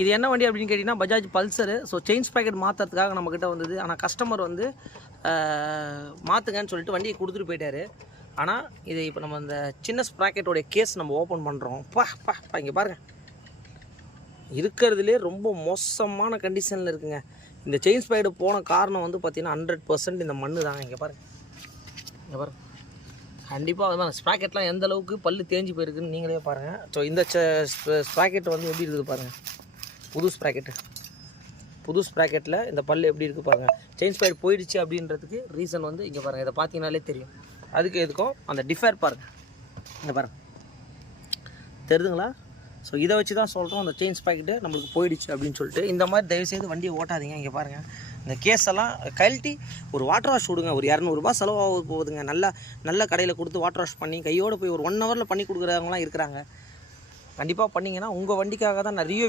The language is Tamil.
இது என்ன வண்டி அப்படின்னு கேட்டிங்கன்னா Bajaj Pulsar. So chain sprocket மாற்றுறதுக்காக நம்மக்கிட்ட வந்தது. ஆனால் கஸ்டமர் வந்து மாற்றுங்கன்னு சொல்லிட்டு வண்டியை கொடுத்துட்டு போயிட்டார். ஆனால் இது இப்போ நம்ம இந்த சின்ன ஸ்ப்ராக்கெட்டோடைய கேஸ் நம்ம ஓப்பன் பண்ணுறோம். இங்கே பாருங்கள், இருக்கிறதுலே ரொம்ப மோசமான கண்டிஷனில் இருக்குங்க. இந்த செயின் ஸ்ப்ராக்கெட் போன காரணம் வந்து பார்த்திங்கன்னா 100% இந்த மண்ணு தாங்க. இங்கே பாருங்கள், இங்கே பாருங்கள், கண்டிப்பாக அதுதான் ஸ்ப்ராக்கெட்லாம் எந்த அளவுக்கு பல்லு தேஞ்சு போயிருக்குன்னு நீங்களே பாருங்கள். ஸோ இந்த ஸ்ப்ராக்கெட் வந்து எப்படி இருக்குது பாருங்கள், புது ஸ்ப்ராக்கெட்டில் இந்த பல் எப்படி இருக்குது பாருங்கள். செயின் ஸ்ப்ராக்கெட் போயிடுச்சு அப்படின்றதுக்கு ரீசன் வந்து இங்கே பாருங்கள், இதை பார்த்தீங்கனாலே தெரியும். அதுக்கு எதுக்கும் அந்த டிஃபர் பாருங்கள், இங்கே பாருங்கள், தெரியுதுங்களா? ஸோ இதை வச்சு தான் சொல்கிறோம் அந்த செயின் ஸ்ப்ராக்கெட்டு நம்மளுக்கு போயிடுச்சு அப்படின்னு சொல்லிட்டு. இந்த மாதிரி தயவுசெய்து வண்டியை ஓட்டாதீங்க. இங்கே பாருங்கள், இந்த கேஸெல்லாம் கழட்டி ஒரு வாட்டர் வாஷ் விடுங்க. ஒரு 200 ரூபா செலவாக போகுதுங்க. நல்ல கடையில் கொடுத்து வாட்டர் வாஷ் பண்ணி கையோடு போய் ஒரு 1 ஹவரில் பண்ணி கொடுக்குறவங்களாம் இருக்கிறாங்க. கண்டிப்பாக பண்ணிங்கன்னா உங்கள் வண்டிக்காக தான் நிறைய